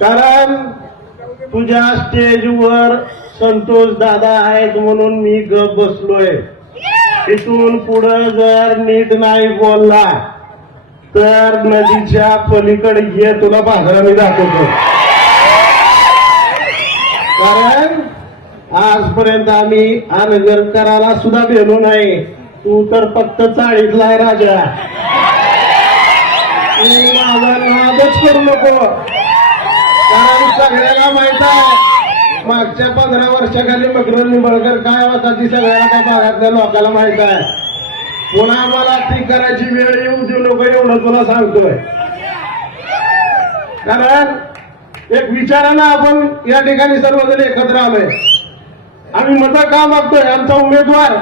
कारण तुझ्या स्टेजवर संतोष दादा आहेत म्हणून मी गप बसलोय. इथून पुढं जर नीट नाही बोलला तर नदीच्या पलीकडे ये तुला बाजारा मी दाखवतो. कारण आजपर्यंत आम्ही अनगरकराला सुद्धा भेलो नाही. तू तर फक्त चाळीतला आहे राजा. तू माझा नादच करू नको. सगळ्याला माहीत आहे. मागच्या पंधरा वर्षाखाली मकरल निंबळकर काय होता ती सगळ्याला भागातल्या लोकांना माहीत आहे. पुन्हा मला ती करायची वेळ येऊ देऊ नको एवढं तुला सांगतोय. कारण एक विचारानं आपण या ठिकाणी सर्वजण एकत्र आलोय. आम्ही मत का मागतोय? आमचा उमेदवार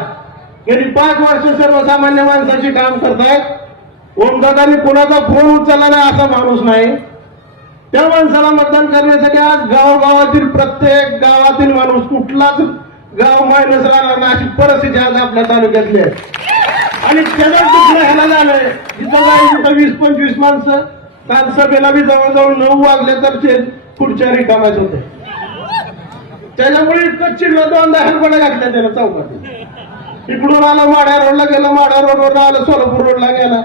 गेली पाच वर्ष सर्वसामान्य माणसाची काम करतायत. ओमदादांनी कोणाचा फोन उचलला नाही असा माणूस नाही. त्या माणसाला मतदान करण्यासाठी आज गावगावातील प्रत्येक गावातील माणूस कुठलाच गाव मायनस राहणार नाही अशी परिस्थिती आज आपल्या तालुक्यातली आहे. आणि त्याला कुठलं ह्याला झालंय? जिथं जाईल तिथं वीस पंचवीस माणसं काल सभेला बी जवळजवळ नऊ वाजले तर ते पुढच्या रिकामाच होते. त्याच्यामुळे इतकं चिडलं दोनदा हरपडा घातल्या त्याला चौकात इकडून आला माड्या रोडला गेला माड्या रोडवर आला सोलापूर रोडला गेला.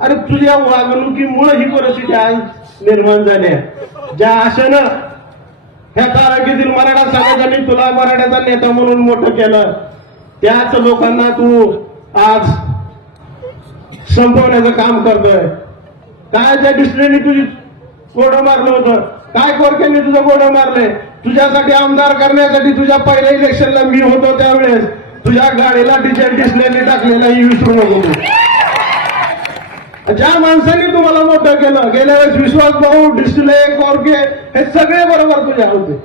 अरे तुझ्या वागणुकीमुळे ही परिस्थिती आज निर्माण झाली आहे. ज्या आशेनं ह्या कारागिरीतील मराठा समाजाने तुला मराठ्याचा नेता म्हणून मोठं केलं त्याच लोकांना तू आज संपवण्याचं काम करतोय. काय त्या डिस्प्लेने तुझी कोडं मारलं होतं? काय कोरक्यांनी तुझं कोडं मारलंय? तुझ्यासाठी आमदार करण्यासाठी तुझ्या पहिल्या इलेक्शनला मी होतो त्यावेळेस. तुझ्या गाडीला डिझेल डिस्प्लेने टाकलेला ही विसरू नको तू. ज्या माणसाने तुम्हाला मोठं केलं गेल्या वेळेस विश्वास भाऊ डिस्प्ले कोरके हे सगळे बरोबर तुझ्या होते.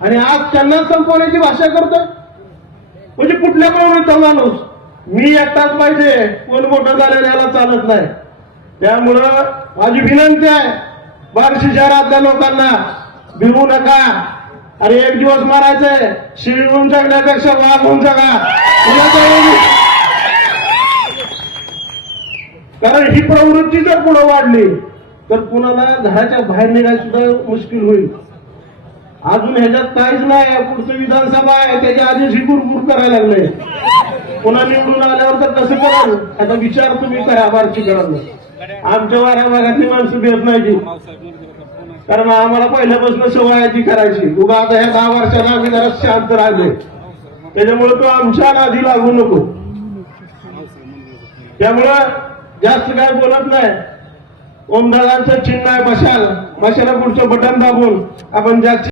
आणि आज त्यांना संपवण्याची भाषा करतोय? म्हणजे कुठल्या प्रवृत्त माणूस मी एकटाच पाहिजे कोण मोठं झालेलं याला चालत नाही. त्यामुळं माझी विनंती आहे बार्शी शहरातल्या लोकांना भिवू नका. अरे एक दिवस मारायचंय शिळी होऊन जगण्यापेक्षा वाघ होऊन जगा. कारण ही प्रवृत्ती जर पुढे वाढली तर कुणाला घराच्या बाहेर निघायला सुद्धा मुश्किल होईल. अजून ह्याच्यात काहीच नाही पुढचं विधानसभा आहे. त्याच्या आधीच ही गुरगुर करायला लागले. पुन्हा निवडून आल्यावर तर कसं कराल आता विचार तुम्ही करा बारची करायला आमच्या वाऱ्या भागातली माणसं भेट नाही कारण आम्हाला पहिल्यापासून सवय ती करायची. उगा आता ह्या दहा वर्षाला आम्ही जरा शांत राहिले. त्याच्यामुळे तो आमच्या आधी लागू नको. त्यामुळं जास्त काय बोलत नाही. ओमदादांचं चिन्ह आहे मशाल. मशाला पुढचं बटन दाबून आपण जास्त